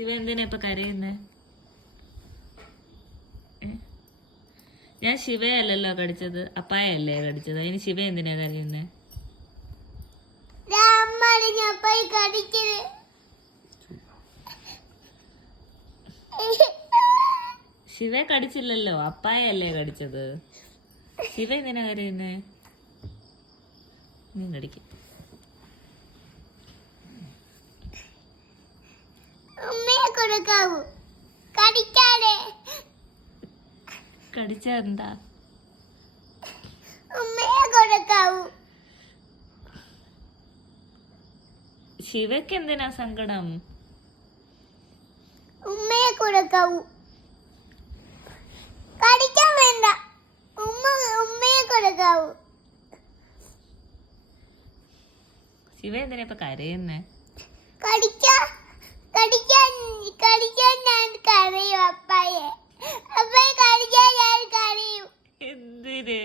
ശിവ എന്തിനാ ഇപ്പൊ കരയുന്നേ? ഞാൻ ശിവയല്ലല്ലോ കടിച്ചത്, അപ്പായല്ലേ കടിച്ചത്. അതിന് ശിവ എന്തിനാ കരയുന്നേ? ശിവ കടിച്ചില്ലല്ലോ, അപ്പായല്ലേ കടിച്ചത്. ശിവ എന്തിനാ കരയുന്നേ? നീ കടിക്കും. കടിച്ച എന്താ? ശിവക്ക് എന്തിനാ സങ്കടം? ഉമ്മയെ കൊടുക്കാവൂ. കടിക്കാൻ വേണ്ട, ഉമ്മയെ കൊടുക്കാവൂ. ശിവ എന്തിനാ ഇപ്പൊ കരയുന്നേ? കടിക്കാൻ ഞാൻ കരയും. അപ്പായെ കടിക്കാൻ ഞാൻ കരയും. എന്തിന്?